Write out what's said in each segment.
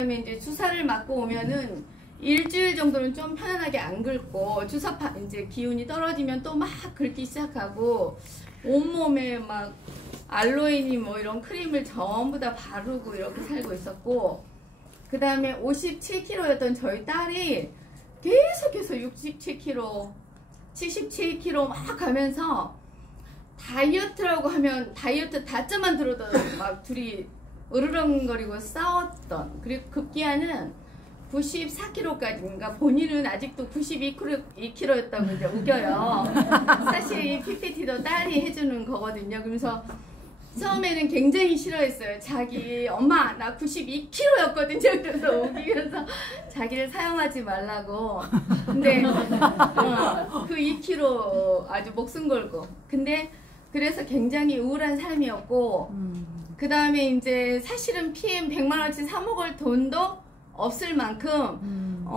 그다음에 이제 주사를 맞고 오면은 일주일 정도는 좀 편안하게 안 긁고 주사 이제 기운이 떨어지면 또 막 긁기 시작하고 온몸에 막 알로에니 뭐 이런 크림을 전부 다 바르고 이렇게 살고 있었고, 그 다음에 57kg였던 저희 딸이 계속해서 67kg, 77kg 막 가면서 다이어트라고 하면 다이어트 다짜만 들어도 막 둘이 으르렁거리고 싸웠던, 그리고 급기야는 94kg까지, 그러니까 본인은 아직도 92kg였다고 이제 우겨요. 사실 이 PPT도 딸이 해주는 거거든요. 그러면서 처음에는 굉장히 싫어했어요. 자기 엄마 나 92kg였거든요. 그래서 우기면서 자기를 사용하지 말라고. 근데 그 2kg 아주 목숨 걸고. 근데 그래서 굉장히 우울한 삶이었고, 그 다음에 이제 사실은 PM 100만원치 사 먹을 돈도 없을 만큼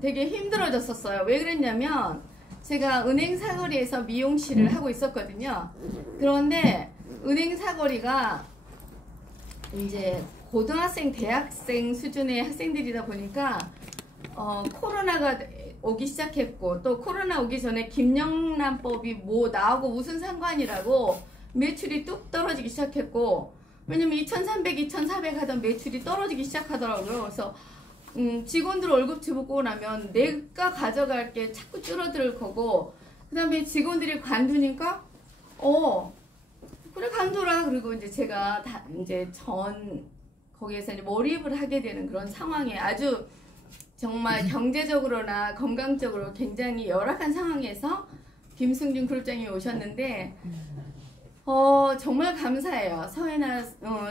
되게 힘들어졌었어요. 왜 그랬냐면 제가 은행 사거리에서 미용실을 하고 있었거든요. 그런데 은행 사거리가 이제 고등학생, 대학생 수준의 학생들이다 보니까 코로나가 오기 시작했고, 또 코로나 오기 전에 김영란법이 뭐 나오고 무슨 상관이라고 매출이 뚝 떨어지기 시작했고, 왜냐면 2,300, 2,400 하던 매출이 떨어지기 시작하더라고요. 그래서 직원들 월급 주고 나면 내가 가져갈 게 자꾸 줄어들 거고, 그 다음에 직원들이 관두니까 그래 관둬라. 그리고 이제 제가 이제 거기에서 이제 몰입을 하게 되는 그런 상황에, 아주 정말 경제적으로나 건강적으로 굉장히 열악한 상황에서 김승준 그룹장님이 오셨는데 정말 감사해요. 서혜나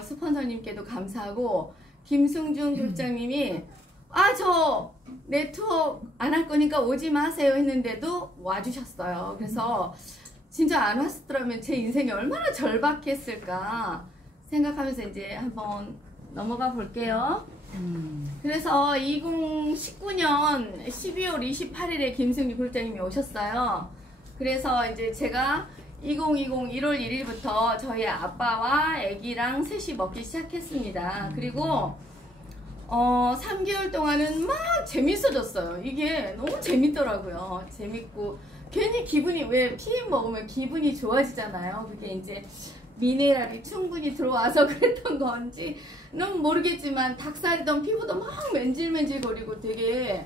스폰서님께도 감사하고, 김승준 그룹장님이 저 네트워크 안 할 거니까 오지 마세요 했는데도 와주셨어요. 그래서 진짜 안 왔더라면 제 인생이 얼마나 절박했을까 생각하면서 이제 한번 넘어가 볼게요. 그래서 2019년 12월 28일에 김승준 그룹장님이 오셨어요. 그래서 이제 제가 2020 1월 1일부터 저희 아빠와 아기랑 셋이 먹기 시작했습니다. 그리고 3개월 동안은 막 재밌어졌어요. 이게 너무 재밌더라고요. 재밌고 괜히 기분이, 왜 PM 먹으면 기분이 좋아지잖아요. 그게 이제 미네랄이 충분히 들어와서 그랬던 건지 너무 모르겠지만 닭살이던 피부도 막 맨질맨질거리고 되게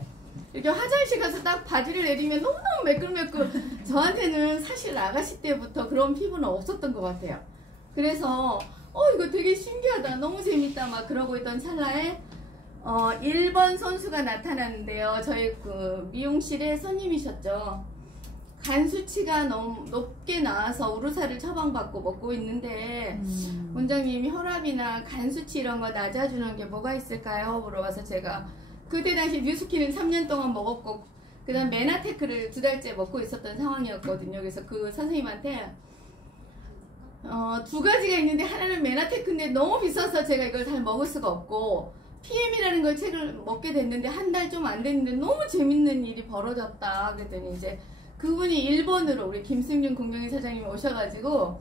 이렇게 화장실 가서 딱 바지를 내리면 너무너무 매끌매끌. 저한테는 사실 아가씨 때부터 그런 피부는 없었던 것 같아요. 그래서 이거 되게 신기하다, 너무 재밌다 막 그러고 있던 찰나에 1번 선수가 나타났는데요. 저희 그 미용실에 손님이셨죠. 간 수치가 너무 높게 나와서 우루사를 처방받고 먹고 있는데 원장님이 혈압이나 간 수치 이런 거 낮아주는 게 뭐가 있을까요? 물어봐서 제가 그때 당시 뉴스킨은 3년 동안 먹었고, 그 다음 메나테크를 2달째 먹고 있었던 상황이었거든요. 그래서 그 선생님한테 2가지가 있는데 하나는 메나테크인데 너무 비싸서 제가 이걸 잘 먹을 수가 없고, PM이라는 걸 책을 먹게 됐는데 한 달 좀 안 됐는데 너무 재밌는 일이 벌어졌다. 그랬더니 이제 그분이 일본으로 우리 김승준 공정위 사장님이 오셔가지고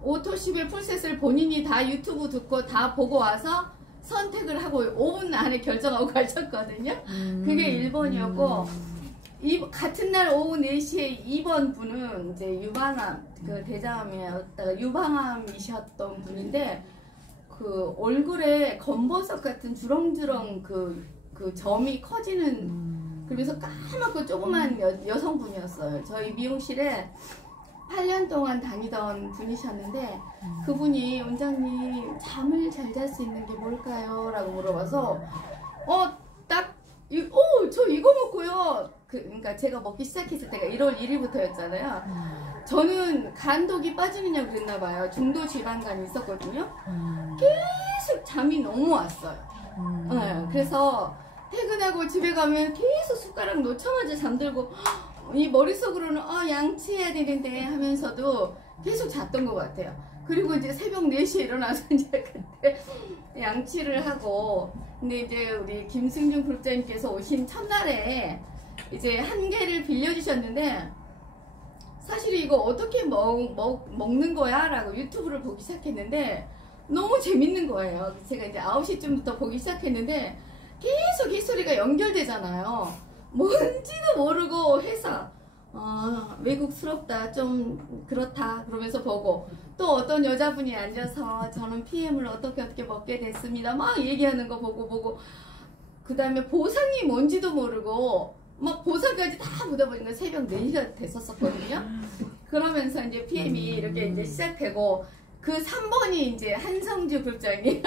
오토십의 풀셋을 본인이 다 유튜브 듣고 다 보고 와서 선택을 하고 5분 안에 결정하고 가셨거든요. 그게 일본이었고, 같은 날 오후 4시에 2번 분은 이제 유방암, 그 대장암이었다가 유방암이셨던 분인데, 그 얼굴에 검버섯 같은 주렁주렁 그 점이 커지는, 그러면서 까맣고 조그만 여성분이었어요. 저희 미용실에 8년 동안 다니던 분이셨는데, 그분이 원장님 잠을 잘 잘 수 있는 게 뭘까요? 라고 물어봐서 저 이거 먹고요. 그러니까 제가 먹기 시작했을 때가 1월 1일부터였잖아요. 저는 간독이 빠지느냐고 그랬나봐요. 중도지방간이 있었거든요. 계속 잠이 너무 왔어요. 네, 그래서 퇴근하고 집에 가면 계속 숟가락 놓자마자 잠들고, 이 머릿속으로는 양치해야 되는데 하면서도 계속 잤던 것 같아요. 그리고 이제 새벽 4시에 일어나서 이제 그때 양치를 하고, 근데 이제 우리 김승준 그룹장님께서 오신 첫날에 이제 한 개를 빌려주셨는데, 사실 이거 어떻게 먹는 거야? 라고 유튜브를 보기 시작했는데, 너무 재밌는 거예요. 제가 이제 9시쯤부터 보기 시작했는데 계속 histori가 연결되잖아요. 뭔지도 모르고 회사 외국스럽다, 좀 그렇다 그러면서 보고, 또 어떤 여자분이 앉아서 저는 PM을 어떻게 먹게 됐습니다 막 얘기하는 거 보고 그 다음에 보상이 뭔지도 모르고 막 보상까지 다 보다 보니까 새벽 4시가 됐었거든요. 그러면서 이제 PM이 이렇게 이제 시작되고, 그 3번이 이제 한성주 그룹장이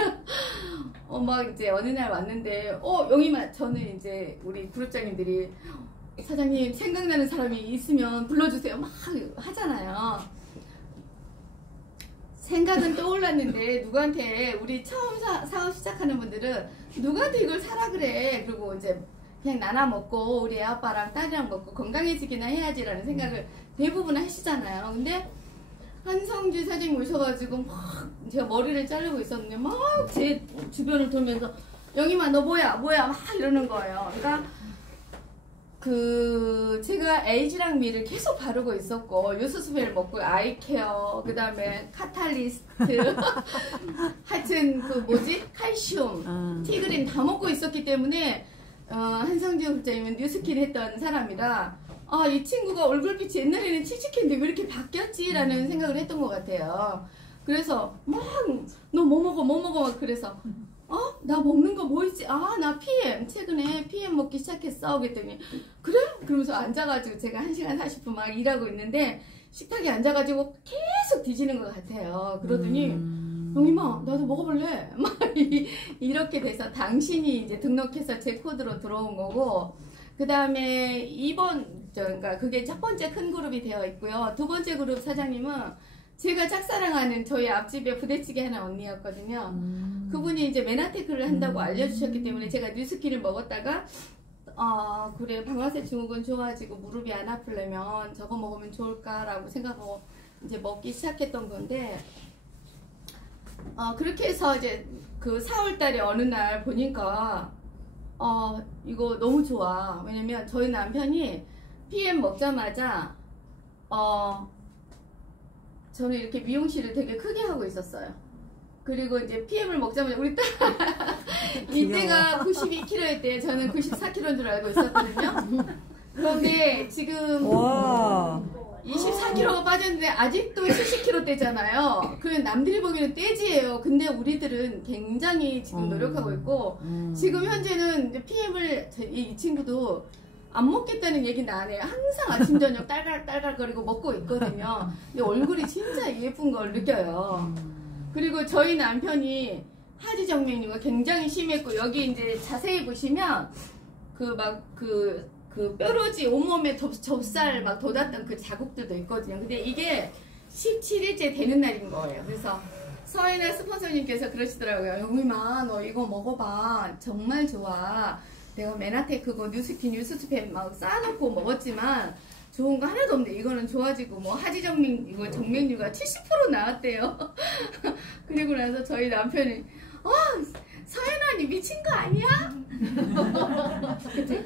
막 이제 어느 날 왔는데, 영희마, 저는 이제 우리 그룹장님들이 사장님 생각나는 사람이 있으면 불러주세요 막 하잖아요. 생각은 떠올랐는데 누구한테, 우리 처음 사업 시작하는 분들은 누구한테 이걸 사라 그래, 그리고 이제 그냥 나눠 먹고 우리 애아빠랑 딸이랑 먹고 건강해지기나 해야지라는 생각을 대부분 하시잖아요. 근데 한성주 사장님 오셔가지고 막 제가 머리를 자르고 있었는데 막 제 주변을 돌면서 영희마 너 뭐야 막 이러는 거예요. 그러니까 제가 에이지랑 미를 계속 바르고 있었고, 요소수배를 먹고 아이케어, 그 다음에 카탈리스트 하여튼 칼슘, 티그린 다 먹고 있었기 때문에 한성주 국장님은 뉴스킨 했던 사람이라 이 친구가 얼굴빛이 옛날에는 칙칙했는데 왜 이렇게 바뀌었지? 라는 생각을 했던 것 같아요. 그래서 막 너 뭐 먹어 막 그래서 나 먹는 거 뭐 있지? 나 PM 최근에 PM 먹기 시작했어. 그랬더니 그래? 그러면서 앉아가지고 제가 1시간 40분 막 일하고 있는데 식탁에 앉아가지고 계속 뒤지는 것 같아요. 그러더니 영희마 나도 먹어볼래? 막 이렇게 돼서 당신이 이제 등록해서 제 코드로 들어온 거고, 그 다음에 2번 그러니까 그게 첫 번째 큰 그룹이 되어 있고요. 두 번째 그룹 사장님은 제가 짝사랑하는 저희 앞집에 부대찌개 하는 언니였거든요. 그분이 이제 메나테크를 한다고 알려주셨기 때문에 제가 뉴스키를 먹었다가 그래 방아쇠 증후군 좋아지고 무릎이 안 아프려면 저거 먹으면 좋을까라고 생각하고 이제 먹기 시작했던 건데, 그렇게 해서 이제 그 4월달에 어느 날 보니까 이거 너무 좋아. 왜냐면 저희 남편이 PM 먹자마자 저는 이렇게 미용실을 되게 크게 하고 있었어요. 그리고 이제 PM을 먹자마자 우리 딸 이때가 92kg였대요. 저는 94kg인 줄 알고 있었거든요. 그런데 지금 24kg가 빠졌는데 아직도 70kg대잖아요. 그러면 남들이 보기에는 떼지예요. 근데 우리들은 굉장히 지금 노력하고 있고, 지금 현재는 PM을 이 친구도 안 먹겠다는 얘기는 안 해요. 항상 아침 저녁 딸갈거리고 먹고 있거든요. 근데 얼굴이 진짜 예쁜 걸 느껴요. 그리고 저희 남편이 하지정맥류가 굉장히 심했고, 여기 이제 자세히 보시면 그 뾰루지 온몸에 접살 막 돋았던 그 자국들도 있거든요. 근데 이게 17일째 되는 날인 거예요. 그래서 서인아 스폰서님께서 그러시더라고요. 영희마 너 이거 먹어봐. 정말 좋아. 내가 메나테크고 뉴스킨 뉴스스팸 막 쌓아놓고 먹었지만 좋은 거 하나도 없는데 이거는 좋아지고, 뭐 하지정맥 이거 정맥류가 70% 나왔대요. 그리고 나서 저희 남편이 서연아 언니 미친 거 아니야? 그치?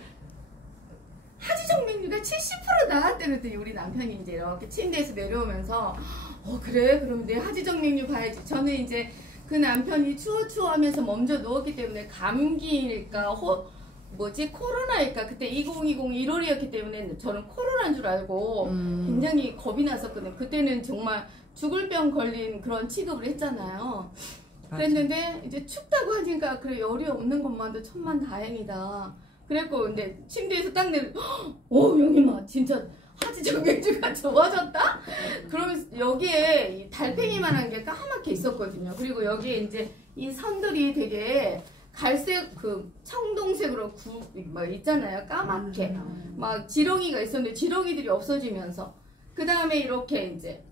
하지정맥류가 70% 나왔대. 그랬더니 우리 남편이 이제 이렇게 침대에서 내려오면서 그래? 그럼 내 하지정맥류 봐야지. 저는 이제 그 남편이 추워 하면서 멈춰 누웠기 때문에 감기일까 코로나일까, 그때 2020 1월이었기 때문에 저는 코로나인 줄 알고 굉장히 겁이 났었거든요. 그때는 정말 죽을 병 걸린 그런 취급을 했잖아요. 그랬는데 이제 춥다고 하니까 그래 열이 없는 것만도 천만다행이다. 그랬고, 근데 침대에서 딱 영희마 진짜 하지정맥류가 좋아졌다? 그러면서 여기에 이 달팽이만한 게 까맣게 있었거든요. 그리고 여기에 이제 이 선들이 되게 갈색 청동색으로 막 있잖아요. 까맣게 막 지렁이가 있었는데 지렁이들이 없어지면서 그 다음에 이렇게 이제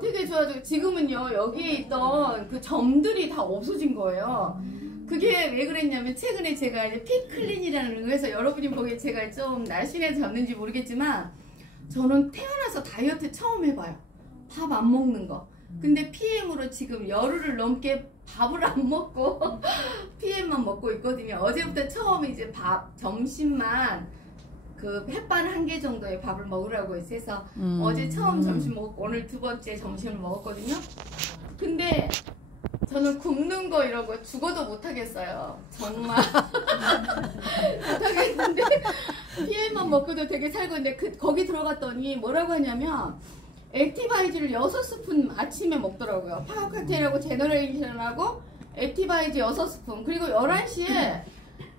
되게 좋아지고, 지금은요 여기에 있던 그 점들이 다 없어진 거예요. 그게 왜 그랬냐면 최근에 제가 이제 피클린이라는 걸 해서, 여러분이 보기에 제가 좀 날씬해졌는지 모르겠지만 저는 태어나서 다이어트 처음 해봐요. 밥 안 먹는 거. 근데 PM으로 지금 열흘을 넘게 밥을 안 먹고 PM만 먹고 있거든요. 어제부터 처음 이제 점심만 그 햇반 1개 정도의 밥을 먹으라고 해서 어제 처음 점심 먹고 오늘 두 번째 점심을 먹었거든요. 근데 저는 굽는 거 이런 거 죽어도 못하겠어요. 정말 못하겠는데 PM만 먹고도 되게 살고 있는데 거기 들어갔더니 뭐라고 하냐면 액티바이즈를 6스푼 아침에 먹더라고요. 파워 칵테일하고 제너레이션하고 액티바이즈 6스푼 그리고 11시에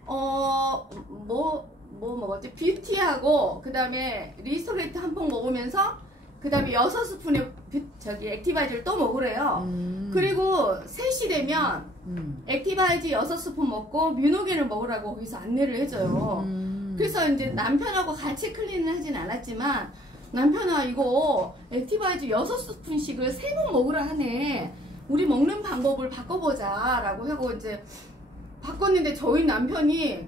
뭐 먹었지? 뷰티하고 그 다음에 리스토레이트 한 통 먹으면서 그 다음에 6스푼의 액티바이즈를 또 먹으래요. 그리고 3시 되면 액티바이즈 6스푼 먹고 뮤노겐을 먹으라고 거기서 안내를 해줘요. 그래서 이제 남편하고 같이 클린을 하진 않았지만 남편아 이거 액티바이즈 6스푼씩을 3번 먹으라 하네. 우리 먹는 방법을 바꿔보자 라고 하고 이제 바꿨는데 저희 남편이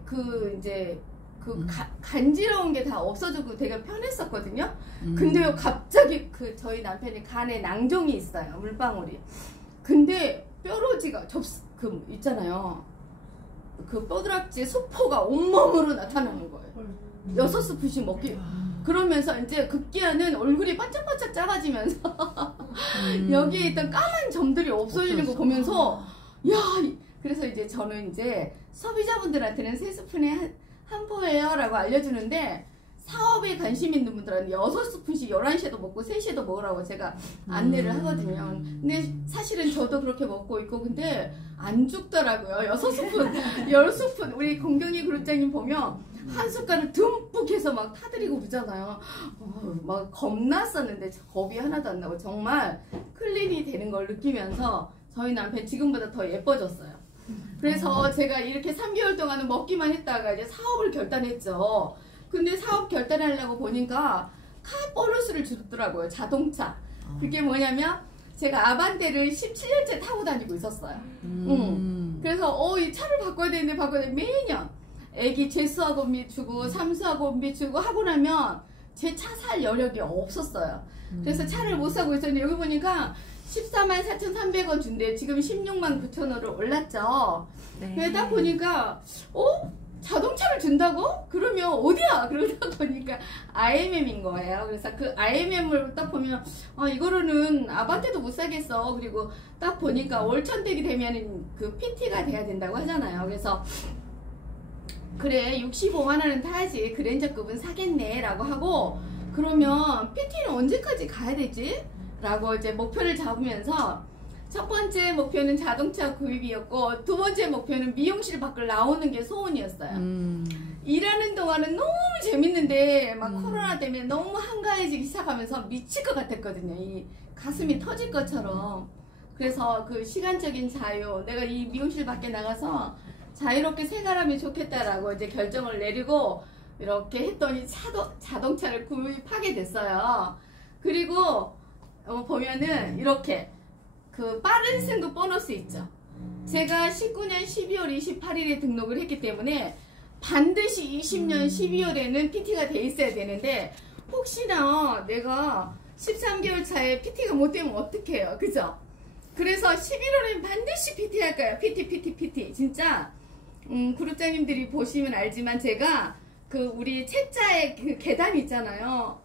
간지러운 게 다 없어지고 되게 편했었거든요. 근데요 갑자기 저희 남편이 간에 낭종이 있어요. 물방울이. 근데 뾰루지가 있잖아요. 그 뼈드락지 수포가 온몸으로 나타나는 거예요. 6스푼씩 먹기. 그러면서 이제 급기야는 얼굴이 반짝반짝 작아지면서 여기에 있던 까만 점들이 없어지는 거 보면서 야 그래서 이제 저는 이제 소비자분들한테는 3스푼에 한 포예요 라고 알려주는데 사업에 관심 있는 분들은 6스푼씩 11시에도 먹고 3시에도 먹으라고 제가 안내를 하거든요. 근데 사실은 저도 그렇게 먹고 있고 근데 안 죽더라고요. 6스푼 10스푼 우리 공경희 그룹장님 보면 한 숟갈을 듬뿍 해서 막 타드리고 그러잖아요. 막 겁났었는데 겁이 하나도 안 나고 정말 클린이 되는 걸 느끼면서 저희 남편 지금보다 더 예뻐졌어요. 그래서 제가 이렇게 3개월 동안은 먹기만 했다가 이제 사업을 결단했죠. 근데 사업 결단하려고 보니까 카 보너스를 주더라고요. 자동차. 그게 뭐냐면 제가 아반떼를 17년째 타고 다니고 있었어요. 그래서 이 차를 바꿔야 되는데 매년 애기 재수학원비 주고 삼수학원비 주고 하고 나면 제 차 살 여력이 없었어요. 그래서 차를 못 사고 있었는데 여기 보니까 144,300원 준대. 지금 169,900원으로 올랐죠. 네. 그래서 딱 보니까 자동차를 준다고? 그러면 어디야? 그러다 보니까 IMM인 거예요. 그래서 그 IMM을 딱 보면 이거로는 아반떼도 못 사겠어. 그리고 딱 보니까 월천택이 되면 그 PT가 돼야 된다고 하잖아요. 그래서 그래 65만원은 타야지 그랜저급은 사겠네 라고 하고 그러면 PT는 언제까지 가야 되지? 라고 이제 목표를 잡으면서 첫 번째 목표는 자동차 구입이었고 두 번째 목표는 미용실 밖을 나오는 게 소원이었어요. 일하는 동안은 너무 재밌는데 막 코로나 때문에 너무 한가해지기 시작하면서 미칠 것 같았거든요. 이 가슴이 터질 것처럼. 그래서 그 시간적인 자유, 내가 이 미용실 밖에 나가서 자유롭게 생활하면 좋겠다라고 이제 결정을 내리고 이렇게 했더니 자동차를 구입하게 됐어요. 그리고 보면은 이렇게 그 빠른 승급 보너스 있죠. 제가 19년 12월 28일에 등록을 했기 때문에 반드시 20년 12월에는 PT가 돼 있어야 되는데 혹시나 내가 13개월 차에 PT가 못 되면 어떡해요. 그죠? 그래서 11월엔 반드시 PT 할까요? PT 진짜 그룹장님들이 보시면 알지만 제가 그 우리 책자에 그 계단 있잖아요.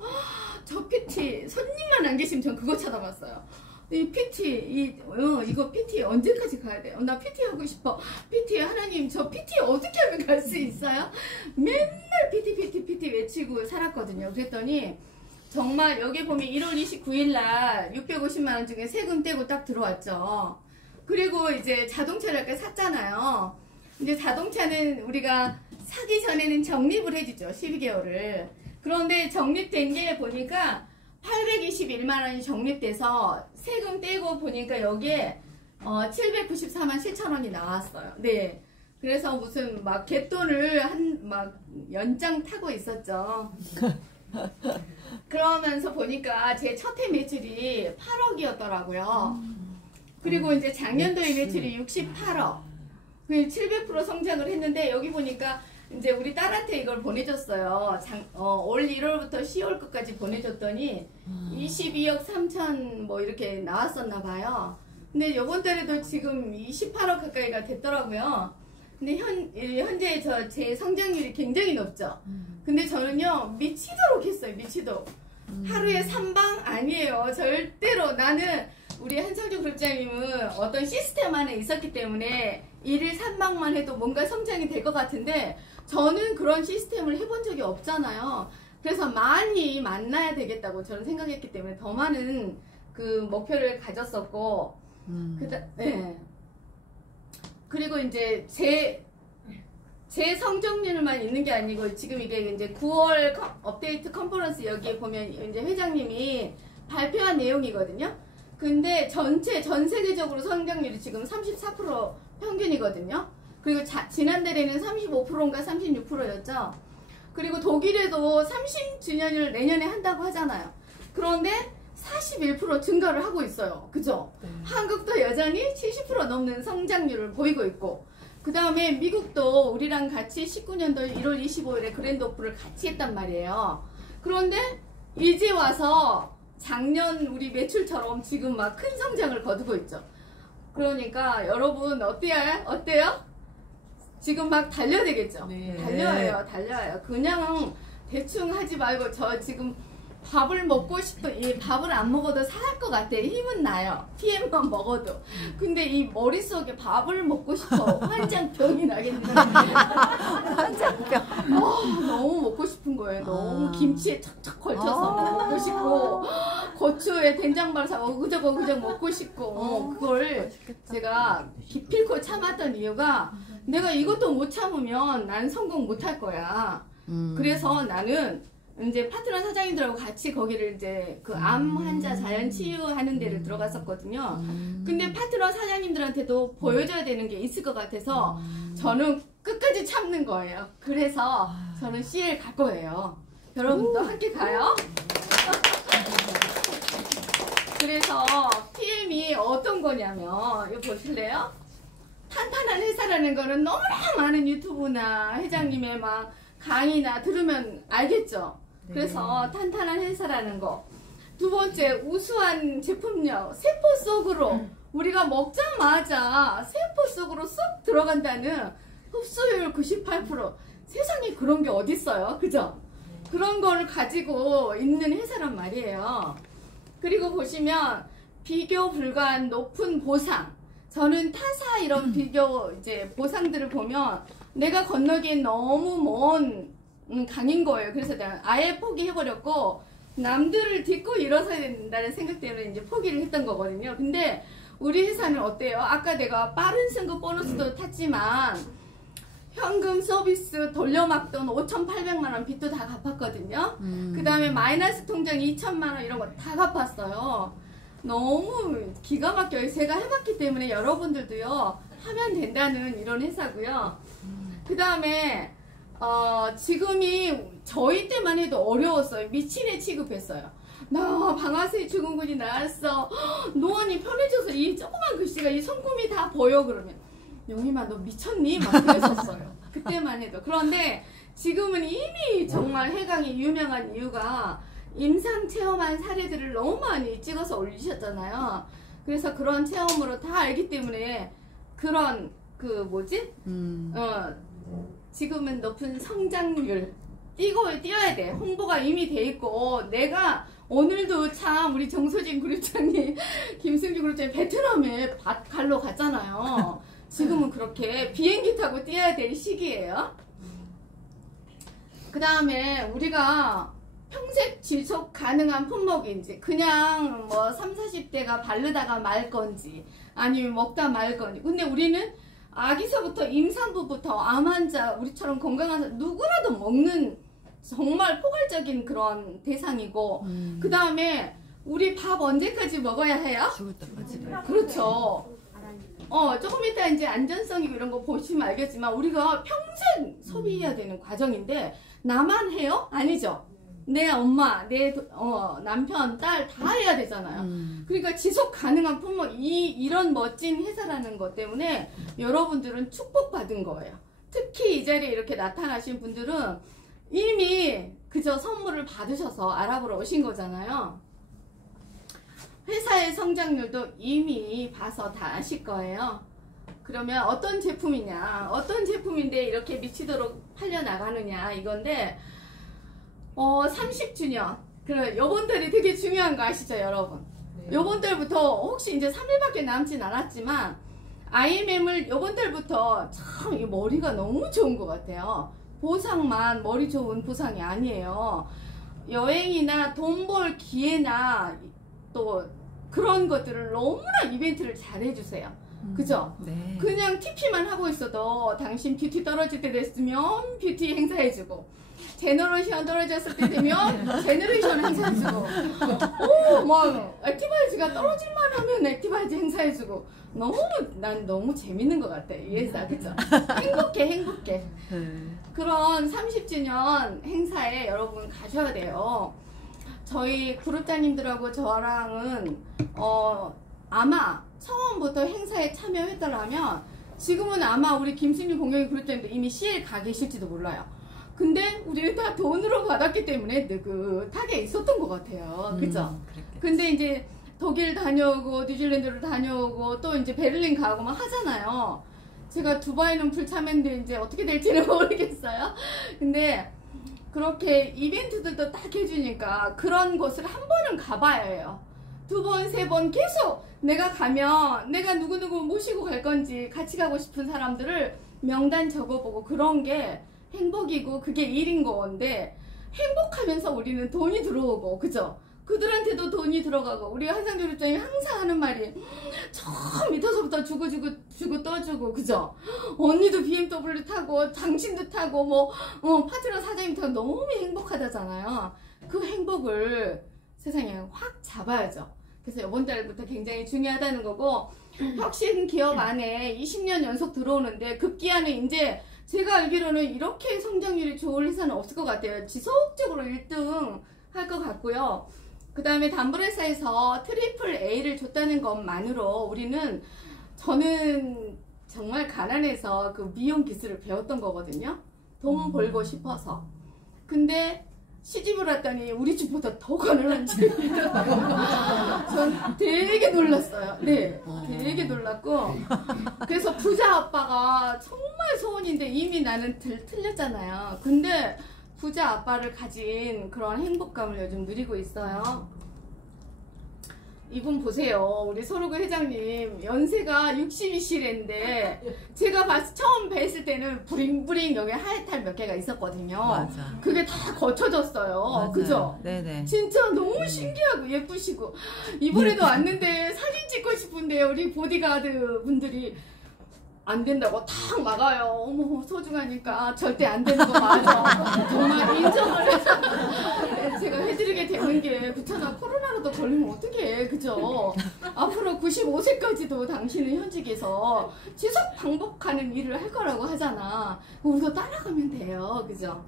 저 PT 손님만 안 계시면 전 그거 쳐다봤어요. 이 PT 이거 PT 언제까지 가야 돼요? 나 PT 하고 싶어. PT 하나님 저 PT 어떻게 하면 갈 수 있어요? 맨날 PT 외치고 살았거든요. 그랬더니 정말 여기 보면 1월 29일 날 650만원 중에 세금 떼고 딱 들어왔죠. 그리고 이제 자동차를 아까 샀잖아요. 이제 자동차는 우리가 사기 전에는 적립을 해주죠. 12개월을. 그런데 적립된 게 보니까 821만원이 적립돼서 세금 떼고 보니까 여기에 794만 7천원이 나왔어요. 네. 그래서 무슨 막 갯돈을 막 연장 타고 있었죠. 그러면서 보니까 제 첫 해 매출이 8억이었더라고요. 그리고 이제 작년도에 매출이 68억. 700% 성장을 했는데 여기 보니까 이제 우리 딸한테 이걸 보내줬어요. 올 1월부터 10월 끝까지 보내줬더니 22억 3천 뭐 이렇게 나왔었나 봐요. 근데 이번 달에도 지금 28억 가까이가 됐더라고요. 근데 현재 제 성장률이 굉장히 높죠. 근데 저는요 미치도록 했어요. 미치도록. 하루에 3방 아니에요. 절대로 나는 우리 한성주 그룹장님은 어떤 시스템 안에 있었기 때문에 일일 산방만 해도 뭔가 성장이 될 것 같은데 저는 그런 시스템을 해본 적이 없잖아요. 그래서 많이 만나야 되겠다고 저는 생각했기 때문에 더 많은 그 목표를 가졌었고 네. 그리고 이제 제 성적률만 있는 게 아니고 지금 이게 이제 9월 업데이트 컨퍼런스 여기에 보면 이제 회장님이 발표한 내용이거든요. 근데 전 세계적으로 성장률이 지금 34% 평균이거든요. 그리고 지난달에는 35%인가 36%였죠. 그리고 독일에도 30주년을 내년에 한다고 하잖아요. 그런데 41% 증가를 하고 있어요. 그죠? 한국도 여전히 70% 넘는 성장률을 보이고 있고, 그 다음에 미국도 우리랑 같이 19년도 1월 25일에 그랜드 오픈을 같이 했단 말이에요. 그런데 이제 와서 작년 우리 매출처럼 지금 막 큰 성장을 거두고 있죠. 그러니까 여러분 어때요? 지금 막 달려야 되겠죠? 네. 달려요. 그냥 대충 하지 말고 저 지금 밥을 먹고 이 밥을 안 먹어도 살 것 같아. 힘은 나요. PM만 먹어도. 근데 이 머릿속에 밥을 먹고 싶어. 환장병이 나겠는데. 환장병. 너무 먹고 싶은 거예요. 너무 김치에 척척 걸쳐서 먹고 싶고, 고추에 된장발 사고 그저거 먹고 싶고, 그걸 제가 기필코 참았던 이유가 내가 이것도 못 참으면 난 성공 못 할 거야. 그래서 나는 이제 파트너 사장님들하고 같이 거기를 이제 그 암 환자 자연 치유하는 데를 들어갔었거든요. 근데 파트너 사장님들한테도 보여줘야 되는 게 있을 것 같아서 저는 끝까지 참는 거예요. 그래서 저는 CL 갈 거예요. 여러분도 함께 가요. 그래서 PM이 어떤 거냐면 이거 보실래요? 탄탄한 회사라는 거는 너무나 많은 유튜브나 회장님의 막 강의나 들으면 알겠죠? 그래서 탄탄한 회사라는 거. 두 번째, 우수한 제품력. 세포 속으로 우리가 먹자마자 세포 속으로 쏙 들어간다는 흡수율 98%. 세상에 그런 게 어딨어요. 그죠? 그런 거를 가지고 있는 회사란 말이에요. 그리고 보시면 비교 불가한 높은 보상. 저는 타사 이런 비교 이제 보상들을 보면 내가 건너기엔 너무 먼 강인 거예요. 그래서 내가 아예 포기해버렸고 남들을 딛고 일어서야 된다는 생각 때문에 이제 포기를 했던 거거든요. 근데 우리 회사는 어때요? 아까 내가 빠른 승급 보너스도 탔지만 현금 서비스 돌려막돈 5,800만 원 빚도 다 갚았거든요. 그 다음에 마이너스 통장 2천만 원 이런 거 다 갚았어요. 너무 기가 막혀요. 제가 해봤기 때문에 여러분들도요 하면 된다는 이런 회사고요. 그 다음에 지금이 저희 때만 해도 어려웠어요. 미친애 취급했어요. 나 방아쇠 증후군이 나왔어. 노안이 편해져서 이 조그만 글씨가 이 손금이 다 보여. 그러면 영희마 너 미쳤니? 막 그랬었어요. 그때만 해도. 그런데 지금은 이미 정말 해강이 유명한 이유가 임상 체험한 사례들을 너무 많이 찍어서 올리셨잖아요. 그래서 그런 체험으로 다 알기 때문에 그런 지금은 높은 성장률 뛰어야 돼. 홍보가 이미 돼 있고 내가 오늘도 참 우리 정소진 그룹장님 김승주 그룹장님 베트남에 갈로 갔잖아요. 지금은 그렇게 비행기 타고 뛰어야 될 시기예요. 그 다음에 우리가 평생 지속 가능한 품목인지 그냥 뭐 30, 40대가 바르다가 말 건지 아니면 먹다 말 건지. 근데 우리는 아기서부터 임산부부터 암 환자 우리처럼 건강한 사람 누구라도 먹는 정말 포괄적인 그런 대상이고 그 다음에 우리 밥 언제까지 먹어야 해요? 죽을 때까지. 그렇죠. 조금 이따 이제 안전성이고 이런 거 보시면 알겠지만 우리가 평생 소비해야 되는 과정인데 나만 해요? 아니죠. 내 엄마, 내 남편, 딸 다 해야 되잖아요. 그러니까 지속 가능한 품목 이런 멋진 회사라는 것 때문에 여러분들은 축복받은 거예요. 특히 이 자리에 이렇게 나타나신 분들은 이미 그저 선물을 받으셔서 알아보러 오신 거잖아요. 회사의 성장률도 이미 봐서 다 아실 거예요. 그러면 어떤 제품이냐, 어떤 제품인데 이렇게 미치도록 팔려나가느냐 이건데 30주년. 그래, 요번달이 되게 중요한 거 아시죠, 여러분? 요번 달부터 혹시 이제 3일밖에 남진 않았지만 IMM을 요번 달부터 참 이 머리가 너무 좋은 것 같아요. 보상만 머리 좋은 보상이 아니에요. 여행이나 돈 벌 기회나 또 그런 것들을 너무나 이벤트를 잘 해주세요. 그죠? 네. 그냥 TP만 하고 있어도 당신 뷰티 떨어질 때 됐으면 뷰티 행사해주고 제너레이션 떨어졌을 때 되면 제너레이션 행사해주고 막 액티바이즈가 떨어질만 하면 액티바이즈 행사해주고 난 너무 재밌는 것 같아 이 회사. 그죠? 행복해. 그런 30주년 행사에 여러분 가셔야 돼요. 저희 그룹장님들하고 저랑은 아마 처음부터 행사에 참여했더라면 지금은 아마 우리 김승일 공연이 그룹장님도 이미 CL 가 계실지도 몰라요. 근데 우리는 다 돈으로 받았기 때문에 느긋하게 있었던 것 같아요. 그죠? 근데 이제 독일 다녀오고 뉴질랜드로 다녀오고 또 이제 베를린 가고 막 하잖아요. 제가 두바이는 불참했는데 이제 어떻게 될지는 모르겠어요. 근데 그렇게 이벤트들도 딱 해주니까 그런 곳을 한 번은 가봐야 해요. 두 번, 세 번 계속 내가 가면 내가 누구누구 모시고 갈 건지 같이 가고 싶은 사람들을 명단 적어보고 그런 게 행복이고 그게 일인 건데 행복하면서 우리는 돈이 들어오고 그죠? 그들한테도 돈이 들어가고 우리 한상조립장이 항상 하는 말이 저 밑에서부터 주고 떠주고 그죠? 언니도 BMW 타고 당신도 타고 뭐 파트너 사장님 타고 너무 행복하다잖아요. 그 행복을 세상에 확 잡아야죠. 그래서 이번 달부터 굉장히 중요하다는 거고 혁신 기업 안에 20년 연속 들어오는데 급기야는 이제 제가 알기로는 이렇게 성장률이 좋은 회사는 없을 것 같아요. 지속적으로 1등 할 것 같고요. 그 다음에 담보회사에서 트리플 A를 줬다는 것만으로 저는 정말 가난해서 그 미용 기술을 배웠던 거거든요. 돈 벌고 싶어서. 근데 시집을 왔더니 우리 집보다 더 가난한 집이더라고요. 전 되게 놀랐어요. 네, 되게 놀랐고 그래서 부자 아빠가 정말 소원인데 이미 나는 틀렸잖아요. 근데 부자 아빠를 가진 그런 행복감을 요즘 누리고 있어요. 이분 보세요. 우리 소르그 회장님 연세가 62시래인데 제가 처음 뵀을 때는 부링부링 여기 하얀탈 몇 개가 있었거든요. 맞아. 그게 다 거쳐졌어요. 맞아요. 그죠? 네네. 진짜 너무 신기하고 예쁘시고 이번에도 왔는데 사진 찍고 싶은데 우리 보디가드 분들이 안 된다고 탁 막아요. 어머 소중하니까 절대 안 되는 거 맞아. 정말 인정을 해서 제가 해드리게 되는 게 그렇잖아. 코로나라도 걸리면 어떡해. 그죠? 앞으로 95세까지도 당신은 현직에서 지속 반복하는 일을 할 거라고 하잖아. 우리도 따라가면 돼요. 그죠?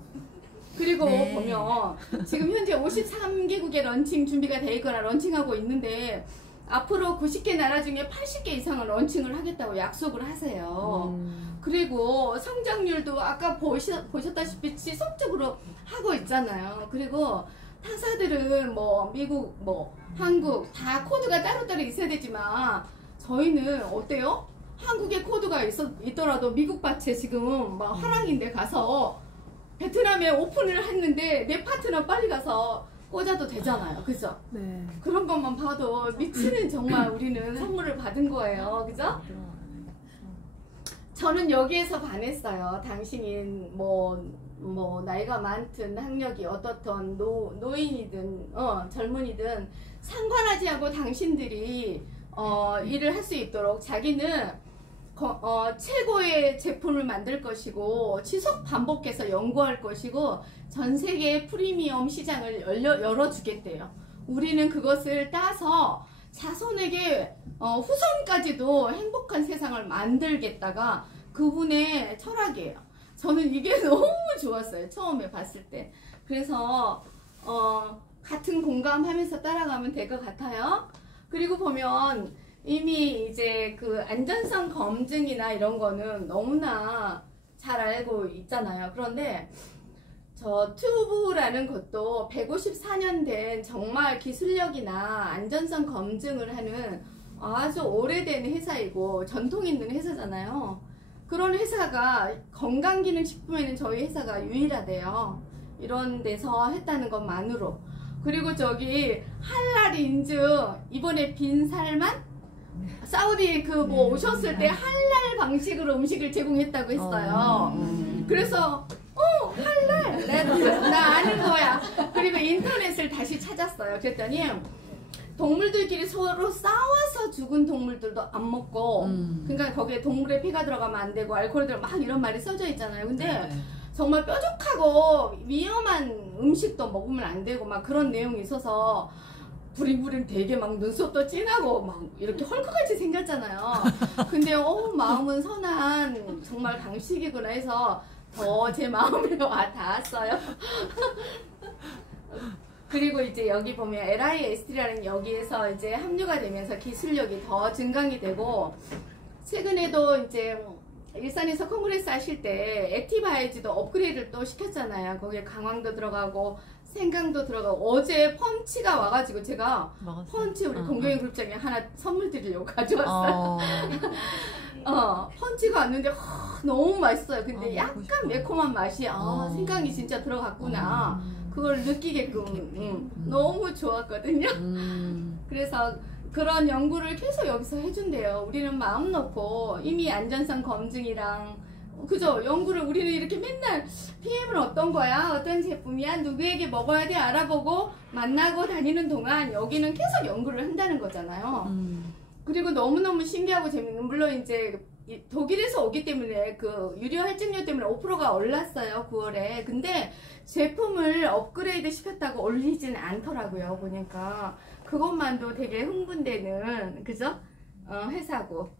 그리고 네. 보면 지금 현재 53개국에 런칭 준비가 돼 있거나 런칭하고 있는데 앞으로 90개 나라 중에 80개 이상을 런칭을 하겠다고 약속을 하세요. 그리고 성장률도 아까 보셨다시피 지속적으로 하고 있잖아요. 그리고 타사들은 뭐 미국 뭐 한국 다 코드가 따로따로 있어야 되지만 저희는 어때요? 한국에 코드가 있더라도 미국 밭에 지금 막 화랑인데 가서 베트남에 오픈을 했는데 내 파트너 빨리 가서 꽂아도 되잖아요. 그죠? 네. 그런 것만 봐도 미치는 정말 우리는 선물을 받은 거예요. 그죠? 저는 여기에서 반했어요. 당신이 뭐 나이가 많든 학력이 어떻든 노인이든 젊은이든 상관하지 않고 당신들이 일을 할 수 있도록 자기는 최고의 제품을 만들 것이고 지속 반복해서 연구할 것이고 전 세계의 프리미엄 시장을 열어주겠대요. 우리는 그것을 따서 자손에게 후손까지도 행복한 세상을 만들겠다가 그분의 철학이에요. 저는 이게 너무 좋았어요. 처음에 봤을 때. 그래서 같은 공감하면서 따라가면 될 것 같아요. 그리고 보면 이미 이제 그 안전성 검증이나 이런 거는 너무나 잘 알고 있잖아요. 그런데 저 튜브라는 것도 154년 된 정말 기술력이나 안전성 검증을 하는 아주 오래된 회사이고 전통 있는 회사잖아요. 그런 회사가 건강기능식품에는 저희 회사가 유일하대요. 이런 데서 했다는 것만으로. 그리고 저기 할랄 인증 이번에 빈살만 사우디 그 뭐 오셨을 때 할랄 방식으로 음식을 제공했다고 했어요. 그래서 할랄 나 아는 거야. 그리고 인터넷을 다시 찾았어요. 그랬더니 동물들끼리 서로 싸워서 죽은 동물들도 안 먹고 그러니까 거기에 동물의 피가 들어가면 안 되고 알코올 들어 막 이런 말이 써져 있잖아요. 근데 정말 뾰족하고 위험한 음식도 먹으면 안 되고 막 그런 내용이 있어서 부링부링 되게 막 눈썹도 진하고 막 이렇게 헐크같이 생겼잖아요. 근데 마음은 선한 정말 방식이구나 해서 더 제 마음에 와 닿았어요. 그리고 이제 여기 보면 LIST라는 여기에서 이제 합류가 되면서 기술력이 더 증강이 되고 최근에도 이제 일산에서 콩그레스 하실 때 액티바이즈도 업그레이드를 또 시켰잖아요. 거기에 강황도 들어가고 생강도 들어가고 어제 펀치가 와가지고 제가 먹었어요. 펀치 우리 공경이 그룹장에 하나 선물 드리려고 가져왔어요. 펀치가 왔는데 너무 맛있어요. 근데 약간 매콤한 맛이 생강이 진짜 들어갔구나. 그걸 느끼게끔 너무 좋았거든요. 그래서 그런 연구를 계속 여기서 해준대요. 우리는 마음 놓고 이미 안전성 검증이랑 그죠? 연구를 우리는 이렇게 맨날 PM은 어떤 거야? 어떤 제품이야? 누구에게 먹어야 돼? 알아보고 만나고 다니는 동안 여기는 계속 연구를 한다는 거잖아요. 그리고 너무너무 신기하고 재밌는 물론 이제 독일에서 오기 때문에 그 유료 할증료 때문에 5%가 올랐어요. 9월에. 근데 제품을 업그레이드 시켰다고 올리진 않더라고요. 보니까 그것만도 되게 흥분되는 그죠? 회사고.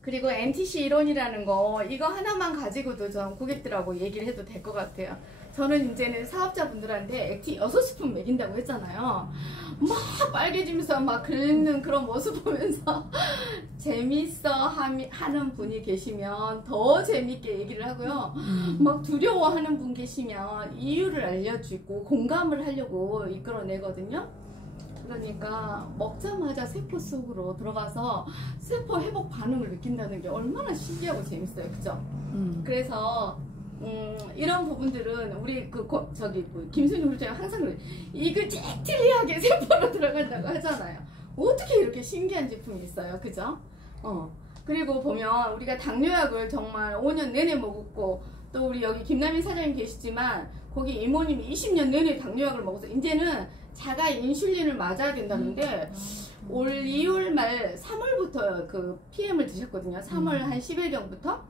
그리고 NTC 이론이라는 거 이거 하나만 가지고도 좀 고객들하고 얘기를 해도 될 것 같아요. 저는 이제는 사업자분들한테 액티 6스푼 먹인다고 했잖아요. 막 빨개지면서 막 긁는 그런 모습 보면서 재밌어 하는 분이 계시면 더 재밌게 얘기를 하고요. 막 두려워하는 분 계시면 이유를 알려주고 공감을 하려고 이끌어내거든요. 그러니까 먹자마자 세포 속으로 들어가서 세포 회복 반응을 느낀다는 게 얼마나 신기하고 재밌어요. 그죠? 그래서 이런 부분들은 우리 김순희 훈장이 항상 그래. 이거 잭틀리하게 세포로 들어간다고 하잖아요. 어떻게 이렇게 신기한 제품이 있어요. 그죠? 그리고 보면 우리가 당뇨약을 정말 5년 내내 먹었고 또 우리 여기 김남인 사장님 계시지만 거기 이모님이 20년 내내 당뇨약을 먹어서 이제는 자가 인슐린을 맞아야 된다는데 올 2월 말 3월부터 그 PM을 드셨거든요. 3월 한 10일경부터.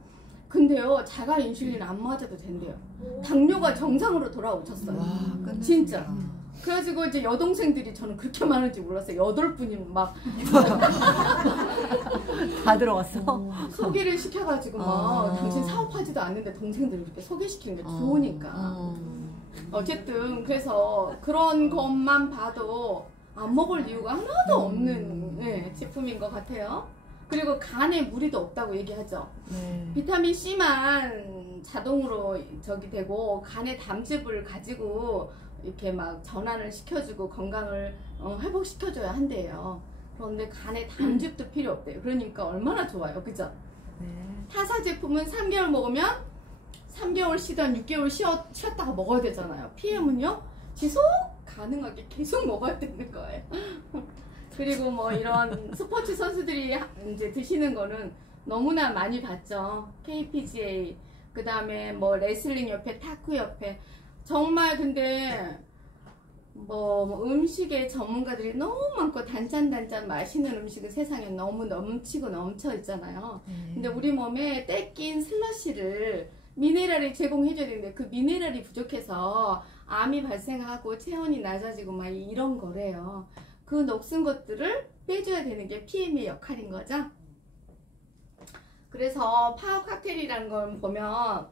근데요 자가 인슐린 안 맞아도 된대요. 당뇨가 정상으로 돌아오셨어요. 와, 진짜. 그래가지고 이제 여동생들이 저는 그렇게 많은지 몰랐어요. 8분이 막 다 들어갔어. 소개를 시켜가지고 막 당신 사업하지도 않는데 동생들을 이렇게 소개시키는 게 좋으니까. 어쨌든 그래서 그런 것만 봐도 안 먹을 이유가 하나도 없는 제품인 것 같아요. 그리고 간에 무리도 없다고 얘기하죠. 비타민 C만 자동으로 되고 간의 담즙을 가지고 이렇게 막 전환을 시켜주고 건강을 회복시켜줘야 한대요. 그런데 간에 담즙도 필요 없대요. 그러니까 얼마나 좋아요. 그죠? 타사 제품은 3개월 먹으면 3개월 쉬던 6개월 쉬었다가 먹어야 되잖아요. PM은요 지속 가능하게 계속 먹어야 되는 거예요. 그리고 뭐 이런 스포츠 선수들이 이제 드시는 거는 너무나 많이 봤죠. KPGA, 그 다음에 뭐 레슬링 협회, 탁구 협회. 정말 근데 뭐 음식의 전문가들이 너무 많고 단짠단짠 맛있는 음식은 세상에 너무 넘치고 넘쳐 있잖아요. 근데 우리 몸에 때 낀 슬러시를 미네랄이 제공해줘야 되는데 그 미네랄이 부족해서 암이 발생하고 체온이 낮아지고 막 이런 거래요. 그 녹슨 것들을 빼줘야 되는 게 PM의 역할인 거죠. 그래서 파워 칵테일이라는 걸 보면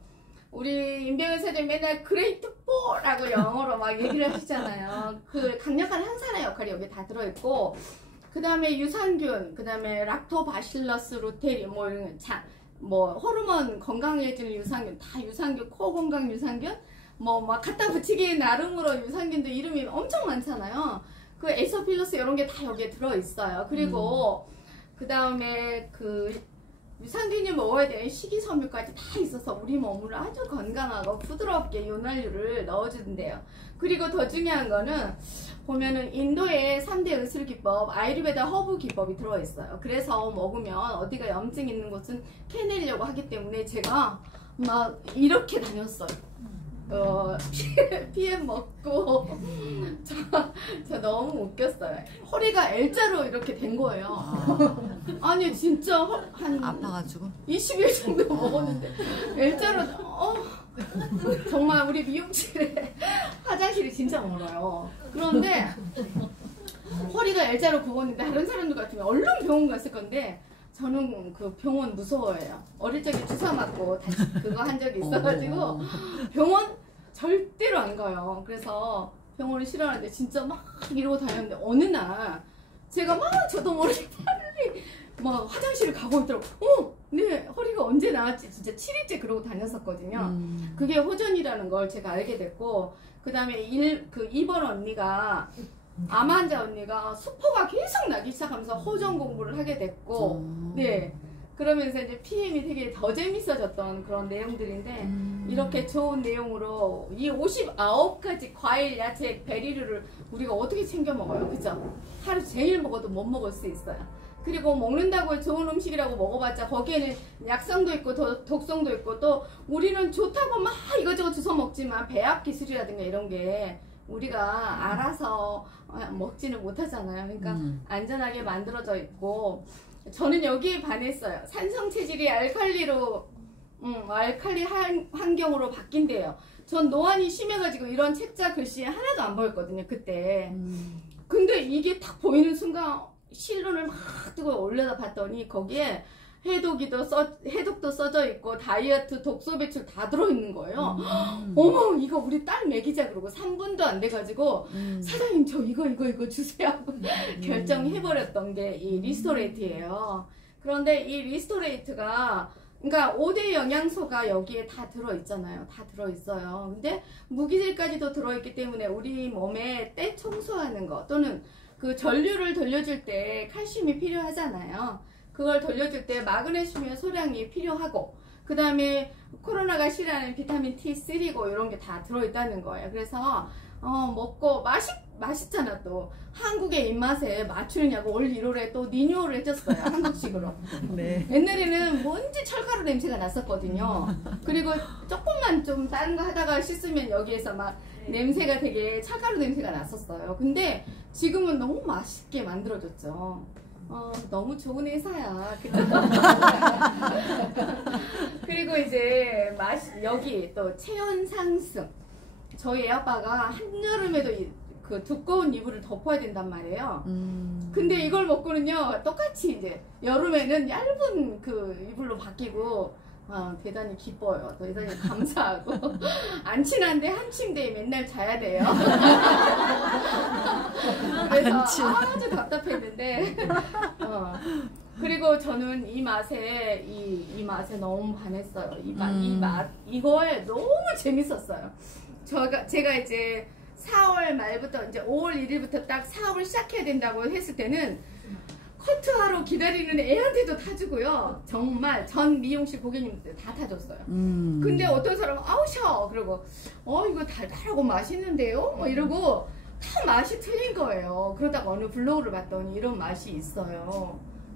우리 임병현 사장님 맨날 그레이트 4라고 영어로 막 얘기를 하시잖아요. 그 강력한 항산화 역할이 여기 다 들어있고 그 다음에 유산균, 그 다음에 락토바실러스 루테리 뭐 호르몬 건강해지는 유산균, 다 유산균, 코 건강 유산균 뭐 막 갖다 붙이기 나름으로 유산균도 이름이 엄청 많잖아요. 그 에이소필러스 이런 게 다 여기에 들어있어요. 그리고 그 다음에 그 유산균이 먹어야 되는 식이섬유까지 다 있어서 우리 몸을 아주 건강하고 부드럽게 윤활유를 넣어주는데요. 그리고 더 중요한 거는 보면은 인도의 3대 의술기법 아유르베다 허브 기법이 들어있어요. 그래서 먹으면 어디가 염증 있는 곳은 캐내려고 하기 때문에 제가 막 이렇게 다녔어요. PM 먹고 저 너무 웃겼어요. 허리가 L자로 이렇게 된 거예요. 아니 진짜 한 아파가지고 20일 정도 먹었는데 L자로 정말 우리 미용실에 화장실이 진짜 멀어요. 그런데 허리가 L자로 굽었는데 다른 사람들 같으면 얼른 병원 갔을 건데 저는 그 병원 무서워해요. 어릴 적에 주사 맞고 다시 그거 한 적이 있어가지고 병원 절대로 안 가요. 그래서 병원을 싫어하는데 진짜 막 이러고 다녔는데 어느 날 제가 막 저도 모르게 빨리 막 화장실을 가고 있더라고. 네 허리가 언제 나았지? 진짜 7일째 그러고 다녔었거든요. 그게 호전이라는 걸 제가 알게 됐고, 그 다음에 2번 언니가 암 환자 언니가 수포가 계속 나기 시작하면서 호전 공부를 하게 됐고, 네 그러면서 이제 PM이 되게 더 재밌어졌던 그런 내용들인데, 이렇게 좋은 내용으로 이 59가지 과일, 야채, 베리류를 우리가 어떻게 챙겨 먹어요, 그죠? 하루 제일 먹어도 못 먹을 수 있어요. 그리고 먹는다고 좋은 음식이라고 먹어봤자 거기에는 약성도 있고 독성도 있고, 또 우리는 좋다고 막 이것저것 주워 먹지만 배합 기술이라든가 이런 게 우리가 알아서 먹지는 못하잖아요. 그러니까 안전하게 만들어져 있고, 저는 여기에 반했어요. 산성 체질이 알칼리로 알칼리 환경으로 바뀐대요. 전 노안이 심해가지고 이런 책자 글씨 하나도 안 보였거든요, 그때. 근데 이게 딱 보이는 순간 실눈을 막 뜨고 올려다 봤더니 거기에 해독도 써져 있고 다이어트, 독소 배출 다 들어있는 거예요. 어머, 이거 우리 딸 먹이자 그러고 3분도 안 돼가지고 사장님 저 이거 주세요 하고 결정해버렸던 게 이 리스토레이트예요. 그런데 이 리스토레이트가 그러니까 5대 영양소가 여기에 다 들어있잖아요. 다 들어있어요. 근데 무기질까지도 들어있기 때문에 우리 몸에 때 청소하는 거, 또는 그 전류를 돌려줄 때 칼슘이 필요하잖아요. 그걸 돌려줄 때 마그네슘의 소량이 필요하고, 그 다음에 코로나가 싫어하는 비타민 T3고 이런 게 다 들어있다는 거예요. 그래서 먹고 맛있잖아. 또 한국의 입맛에 맞추느냐고 올 1월에 또 리뉴얼을 해줬어요, 한국식으로. 네. 옛날에는 뭔지 철가루 냄새가 났었거든요. 그리고 조금만 좀 다른 거 하다가 씻으면 여기에서 막 냄새가 되게 철가루 냄새가 났었어요. 근데 지금은 너무 맛있게 만들어줬죠. 너무 좋은 회사야. 그리고 이제 여기 또 체온 상승. 저희 애아빠가 한여름에도 그 두꺼운 이불을 덮어야 된단 말이에요. 근데 이걸 먹고는요, 똑같이 이제 여름에는 얇은 그 이불로 바뀌고, 대단히 기뻐요. 대단히 감사하고. 안 친한데 한 침대에 맨날 자야 돼요. 그래서 아주 답답했는데, 그리고 저는 이 맛에 너무 반했어요. 이거에 너무 재밌었어요. 제가 이제 4월 말부터 이제 5월 1일부터 딱 사업을 시작해야 된다고 했을 때는 커트하러 기다리는 애한테도 타주고요. 정말 전 미용실 고객님들 다 타줬어요. 근데 어떤 사람은 아우셔 그러고 이거 달달하고 맛있는데요? 뭐 이러고 다 맛이 틀린 거예요. 그러다가 어느 블로그를 봤더니 이런 맛이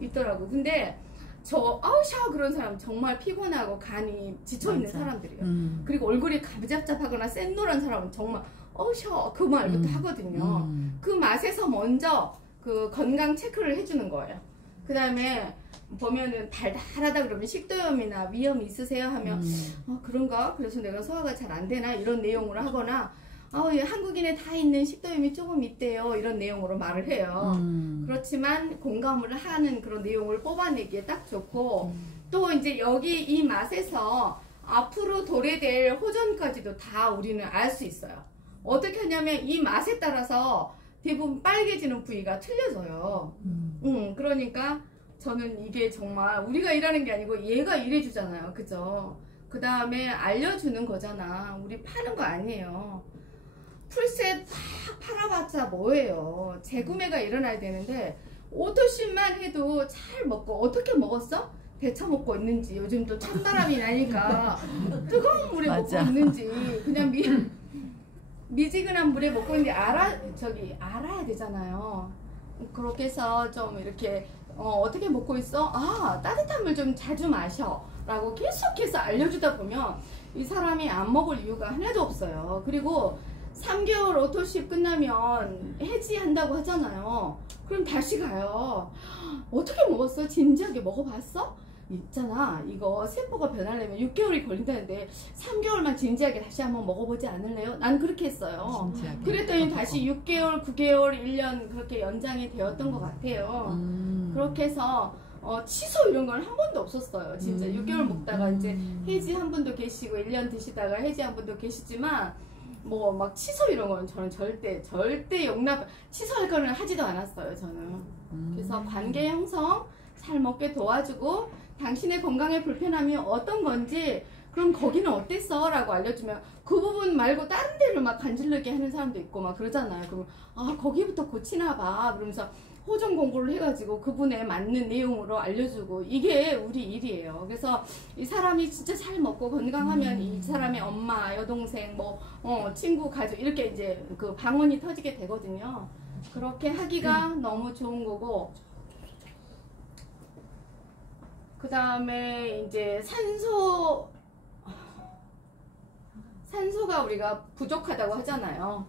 있더라고. 근데 저 아우셔 그런 사람 정말 피곤하고 간이 지쳐있는 사람들이에요. 그리고 얼굴이 가부잡잡하거나 샛노란 사람은 정말 어셔 그 말부터 하거든요. 그 맛에서 먼저 그 건강 체크를 해주는 거예요. 그 다음에 보면은 달달하다 그러면 식도염이나 위염 있으세요 하면 그런가? 그래서 내가 소화가 잘 안 되나? 이런 내용으로 하거나 한국인에 다 있는 식도염이 조금 있대요. 이런 내용으로 말을 해요. 그렇지만 공감을 하는 그런 내용을 뽑아내기에 딱 좋고, 또 이제 여기 이 맛에서 앞으로 도래될 호전까지도 다 우리는 알 수 있어요. 어떻게 하냐면 이 맛에 따라서 대부분 빨개지는 부위가 틀려져요. 그러니까 저는 이게 정말 우리가 일하는 게 아니고 얘가 일해주잖아요. 그죠? 그 다음에 알려주는 거잖아. 우리 파는 거 아니에요. 풀셋 팍 팔아봤자 뭐예요. 재구매가 일어나야 되는데 오토십만 해도 잘 먹고, 어떻게 먹었어? 데쳐먹고 있는지, 요즘 또 찬바람이 나니까 뜨거운 물에 맞아. 먹고 있는지, 그냥 미지근한 물에 먹고 있는지 알아야 되잖아요. 그렇게 해서 좀 이렇게 어떻게 먹고 있어? 아, 따뜻한 물 좀 자주 마셔 라고 계속해서 알려주다 보면 이 사람이 안 먹을 이유가 하나도 없어요. 그리고 3개월 오토십 끝나면 해지한다고 하잖아요. 그럼 다시 가요. 어떻게 먹었어? 진지하게 먹어봤어? 있잖아, 이거 세포가 변하려면 6개월이 걸린다는데 3개월만 진지하게 다시 한번 먹어보지 않을래요? 난 그렇게 했어요. 진지하게. 그랬더니 다시 6개월, 9개월, 1년 그렇게 연장이 되었던 것 같아요. 그렇게 해서 취소 이런 건 한 번도 없었어요. 진짜 6개월 먹다가 이제 해지 한 분도 계시고 1년 드시다가 해지 한 분도 계시지만 뭐 막 취소 이런 건 저는 절대 취소할 거는 하지도 않았어요. 저는. 그래서 관계 형성 잘 먹게 도와주고, 당신의 건강에 불편함이 어떤 건지, 그럼 거기는 어땠어? 라고 알려주면 그 부분 말고 다른 데를 막 간질르게 하는 사람도 있고 막 그러잖아요. 그럼 거기부터 고치나 봐 그러면서 호정 공부를 해가지고 그분에 맞는 내용으로 알려주고, 이게 우리 일이에요. 그래서 이 사람이 진짜 잘 먹고 건강하면 이 사람의 엄마, 여동생, 친구, 가족 이렇게 이제 그 방언이 터지게 되거든요. 그렇게 하기가 너무 좋은 거고, 그 다음에 이제 산소가 우리가 부족하다고 하잖아요.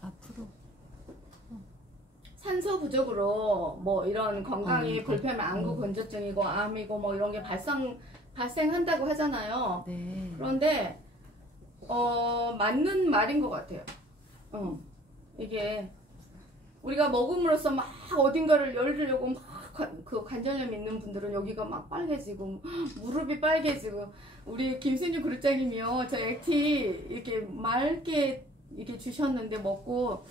앞으로. 산소 부족으로 뭐 이런 건강에 불편한 안구 건조증이고 암이고 뭐 이런 게 발생한다고 하잖아요. 네. 그런데 맞는 말인 것 같아요. 이게 우리가 먹음으로써 막 어딘가를 열으려고 막 그 관절염 있는 분들은 여기가 막 빨개지고 무릎이 빨개지고, 우리 김순주 그룹장님이요, 저 액티 이렇게 맑게 이렇게 주셨는데 먹고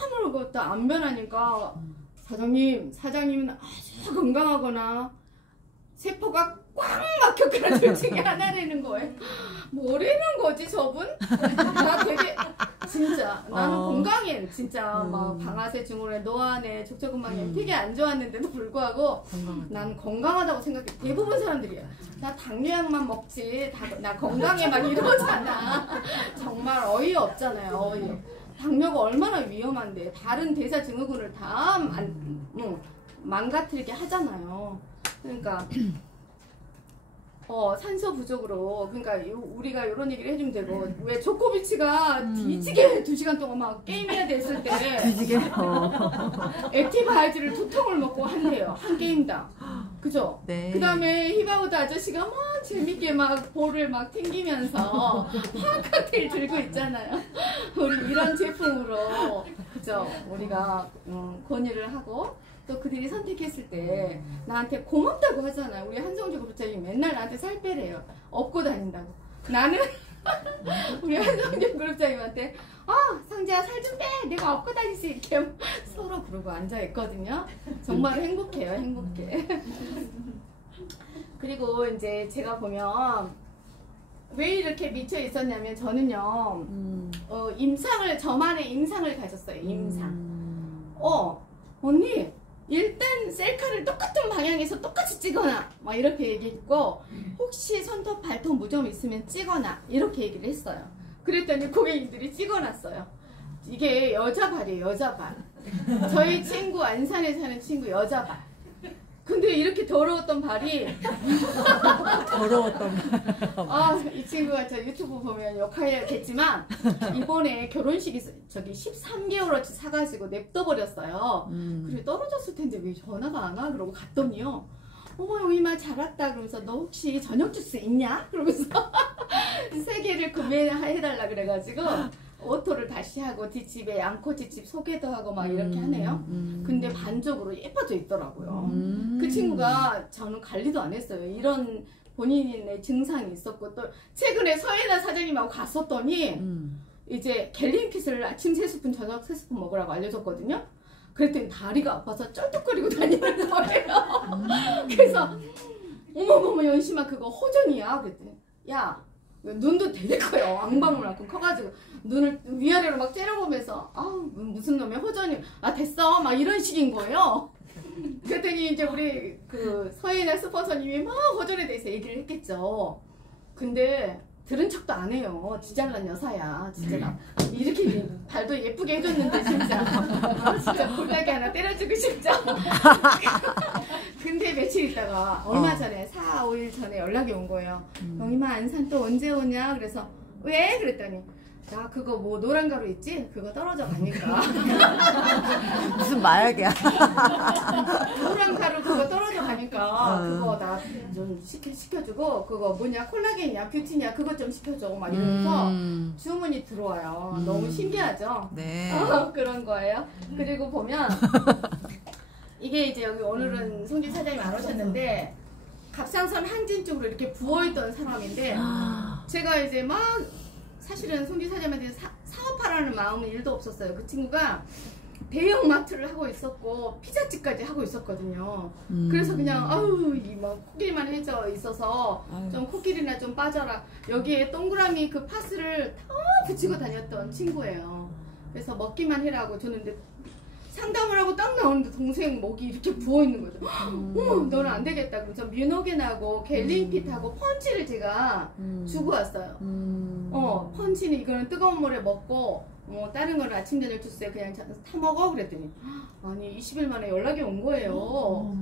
아무것도 안 변하니까 사장님은 아주 건강하거나 세포가 꽉 막혔거나 둘 중에 하나라는 거예요. 뭐라는 거지 저분? 나 되게 진짜 나는 건강해. 진짜 막 방아쇠 증후군, 노안에, 족저근막염 되게 안 좋았는데도 불구하고 난 건강하다고 생각해. 대부분 사람들이야. 나 당뇨약만 먹지 나 건강해 막 이러잖아. 정말 어이없잖아요. 어이없. 당뇨가 얼마나 위험한데 다른 대사 증후군을 다 망가뜨리게 하잖아요. 그러니까 산소 부족으로, 그러니까 우리가 이런 얘기를 해주면 되고, 왜 조코비치가 뒤지게 2시간 동안 막 게임해야 됐을 때 뒤지게. 액티바이즈를 2통을 먹고 한대요. 한 게임당. 그죠? 네. 그 다음에 히바우드 아저씨가 막 재밌게 막 볼을 막 튕기면서 칵테일 들고 있잖아요. 우리 이런 제품으로, 그죠? 우리가 권유를 하고, 또 그들이 선택했을 때 나한테 고맙다고 하잖아요. 우리 한성주 그룹장이 맨날 나한테 살 빼래요. 업고 다닌다고. 나는 우리 한성주 그룹장님한테 상재야 살 좀 빼. 내가 업고 다니지. 이렇게 서로 그러고 앉아있거든요. 정말 행복해요. 행복해. 그리고 이제 제가 보면 왜 이렇게 미쳐 있었냐면, 저는요 저만의 임상을 가졌어요. 임상. 언니 일단 셀카를 똑같은 방향에서 똑같이 찍어놔 막 이렇게 얘기했고, 혹시 손톱 발톱 무좀 있으면 찍어놔 이렇게 얘기를 했어요. 그랬더니 고객님들이 찍어놨어요. 이게 여자 발이에요. 여자 발. 저희 친구 안산에 사는 친구 여자 발. 근데 이렇게 더러웠던 발이 더러웠던 발. 이 친구가 저 유튜브 보면 욕하겠지만 이번에 결혼식이 13개월어치 사가지고 냅둬버렸어요. 그리고 떨어졌을 텐데 왜 전화가 안 와? 그러고 갔더니요, 어머 영희마 잘 왔다 그러면서 너 혹시 저녁 주스 있냐? 그러면서 3개를 구매해달라 그래가지고 오토를 다시 하고 뒷집에 양코 뒷집 소개도 하고 막 이렇게 하네요. 근데 반쪽으로 예뻐져 있더라고요. 그 친구가 저는 관리도 안 했어요. 이런 본인의 증상이 있었고, 또 최근에 서예나 사장님하고 갔었더니 이제 갤린핏을 아침 3스푼 저녁 3스푼 먹으라고 알려줬거든요. 그랬더니 다리가 아파서 쩔뚝거리고 다니는 거예요. 그래서 어머머머 연심아 그거 호전이야. 그랬더니 야 눈도 되게 커요. 앙방울만큼 커가지고 눈을 위아래로 막 째려보면서 아우 무슨 놈의 호전이 됐어 막 이런 식인 거예요. 그랬더니 이제 우리 그 서예나 스폰서님이 막 호전에 대해서 얘기를 했겠죠. 근데 들은 척도 안 해요. 지잘난 여사야. 진짜 나 이렇게 발도 예쁘게 해줬는데 진짜 진짜 골다기 하나 때려주고 싶죠. 근데 며칠 있다가 얼마 전에 4, 5일 전에 연락이 온 거예요. 영희마 안산 또 언제 오냐? 그래서 왜? 그랬더니 나 그거 뭐 노란 가루 있지? 그거 떨어져 가니까 무슨 마약이야. 노란 가루 그거 떨어져 가니까 그거 나 좀 시켜주고 그거 뭐냐 콜라겐이야 뷰티냐 그거 좀 시켜줘 막 이러면서 주문이 들어와요. 너무 신기하죠? 네. 그런 거예요. 그리고 보면 이게 이제 여기 오늘은 송지 사장님 안 오셨는데 갑상선 항진 쪽으로 이렇게 부어있던 사람인데 제가 이제 막 사실은 송지 사장님한테 사업하라는 마음은 1도 없었어요. 그 친구가 대형 마트를 하고 있었고 피자집까지 하고 있었거든요. 그래서 그냥 아유 막 코끼리만 해져 있어서 좀 코끼리나 좀 빠져라. 여기에 동그라미 그 파스를 다 붙이고 다녔던 친구예요. 그래서 먹기만 해라고 줬는데 상담을 하고 딱 나오는데 동생 목이 이렇게 부어있는 거죠. 어머 너는 안 되겠다. 그래서 뮤노겐하고 갤린핏하고 펀치를 제가 주고 왔어요. 펀치는 이거는 뜨거운 물에 먹고 다른 거는 아침 저녁 주스에 그냥 타 먹어 그랬더니 아니 20일 만에 연락이 온 거예요.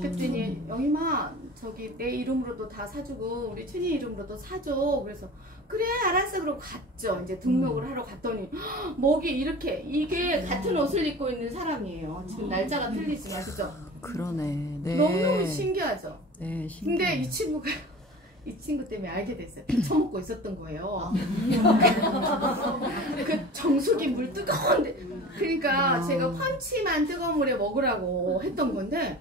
그랬더니 영희마 저기 내 이름으로도 다 사주고 우리 춘희 이름으로도 사줘. 그래서 그래 알았어 그러고 갔죠. 이제 등록을 하러 갔더니 목이 이렇게 이게 같은 옷을 입고 있는 사람이에요. 지금 날짜가 틀리지만 그죠? 그러네. 네. 너무너무 신기하죠? 네, 신기해요. 근데 이 친구가 이 친구 때문에 알게 됐어요. 처먹고 있었던 거예요. 그 정수기 물 뜨거운데 그러니까 제가 펀치만 뜨거운 물에 먹으라고 했던 건데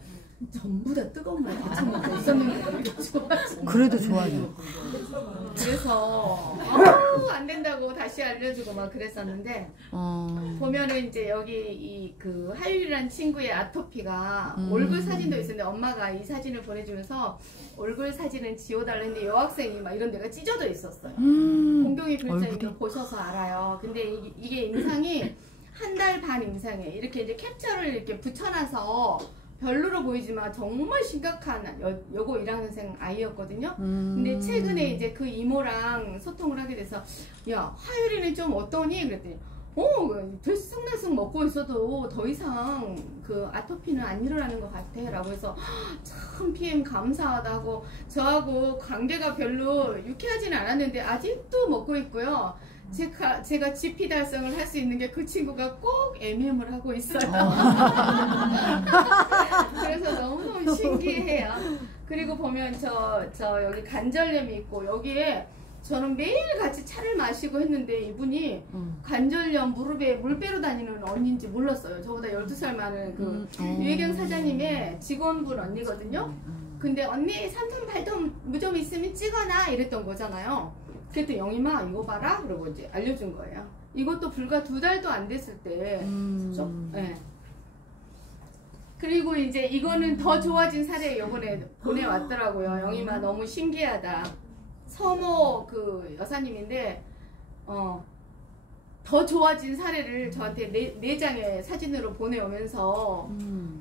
전부 다 뜨거운 물에 데쳐먹고 있었는데 그렇게 좋아하지. 그래도 좋아요. 그래서 안 된다고 다시 알려주고 막 그랬었는데 보면은 이제 여기 이 그 하율이라는 친구의 아토피가 얼굴 사진도 있었는데 엄마가 이 사진을 보내주면서 얼굴 사진은 지워달라 했는데 여학생이 막 이런 데가 찢어져 있었어요. 공경이 글자니까 보셔서 알아요. 근데 이게 임상이 한 달 반 임상이에요. 이렇게 이제 캡처를 이렇게 붙여놔서 별로로 보이지만 정말 심각한 여고 1학년생 아이였거든요. 근데 최근에 이제 그 이모랑 소통을 하게 돼서 야 화율이는 좀 어떠니? 그랬더니 들쑥날쑥 먹고 있어도 더 이상 그 아토피는 안 일어나는 것 같아 라고 해서 참 PM 감사하다고 저하고 관계가 별로 유쾌하지는 않았는데 아직도 먹고 있고요. 제가 GP 달성을 할 수 있는 게 그 친구가 꼭 MM을 하고 있어요. 그래서 너무너무 신기해요. 그리고 보면 저 여기 관절염이 있고 여기에 저는 매일 같이 차를 마시고 했는데 이분이 관절염 무릎에 물 빼러 다니는 언니인지 몰랐어요. 저보다 12살 많은 그 유혜경 사장님의 직원분 언니거든요. 근데 언니 3톤 8톤 무좀 있으면 찍어놔 이랬던 거잖아요. 그랬더니 영희마 이거 봐라 그러고 이제 알려준 거예요. 이것도 불과 2달도 안 됐을 때 네. 그리고 이제 이거는 더 좋아진 사례 요번에 보내왔더라고요. 영희마 너무 신기하다. 서모 그 여사님인데 더 좋아진 사례를 저한테 네 장의 사진으로 보내오면서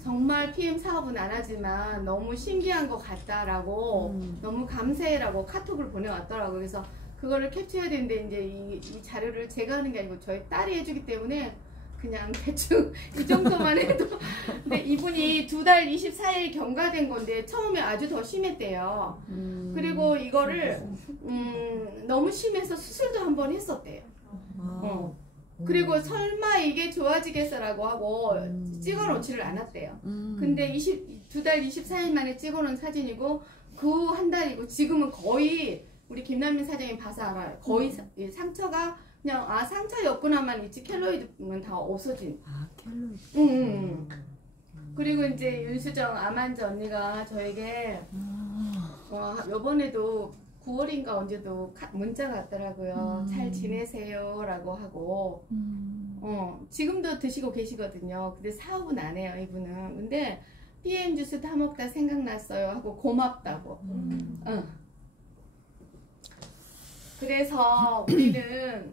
정말 PM 사업은 안 하지만 너무 신기한 것 같다라고 너무 감사해라고 카톡을 보내왔더라고요. 그래서 그거를 캡처해야 되는데 이제 이 자료를 제가 하는 게 아니고 저희 딸이 해주기 때문에 그냥 대충 이 정도만 해도 근데 이분이 2달 24일 경과된 건데 처음에 아주 더 심했대요. 그리고 이거를 너무 심해서 수술도 한번 했었대요. 그리고 설마 이게 좋아지겠어라고 하고 찍어놓지를 않았대요. 근데 2달 24일 만에 찍어놓은 사진이고 그 한 달이고 지금은 거의 우리 김남민 사장님 봐서 알아요. 거의 상처가 그냥 상처였구나만 있지 켈로이드는 다 없어진. 켈로이드. 그리고 이제 윤수정 아만즈 언니가 저에게 요번에도 9월인가 언제도 문자가 왔더라고요. 잘 지내세요 라고 하고 지금도 드시고 계시거든요. 근데 사업은 안 해요 이분은. 근데 PM 주스 다 먹다 생각났어요 하고 고맙다고. 그래서 우리는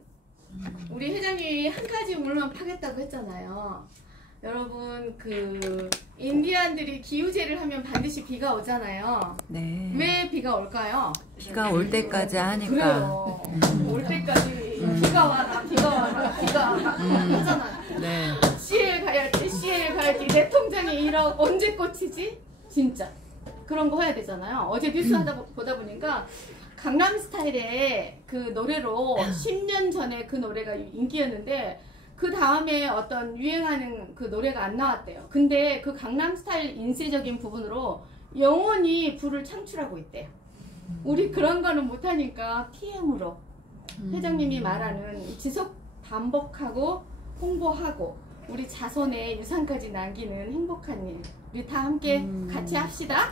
우리 회장님이 한 가지 물만 파겠다고 했잖아요. 여러분 그 인디안들이 기우제를 하면 반드시 비가 오잖아요. 네. 왜 비가 올까요? 비가 올 때까지 하니까. 그래요. 올 때까지 비가 와라 비가 와라 하잖아요. 네. CL 가야지 내 통장에 1억 언제 꽂히지? 진짜 그런 거 해야 되잖아요. 어제 뉴스 보다 보니까 강남스타일의 그 노래로 10년 전에 그 노래가 인기였는데 그 다음에 어떤 유행하는 그 노래가 안 나왔대요. 근데 그 강남스타일 인쇄적인 부분으로 영원히 부를 창출하고 있대요. 우리 그런 거는 못하니까 PM으로 회장님이 말하는 지속 반복하고 홍보하고 우리 자손의 유산까지 남기는 행복한 일 우리 다 함께 같이 합시다.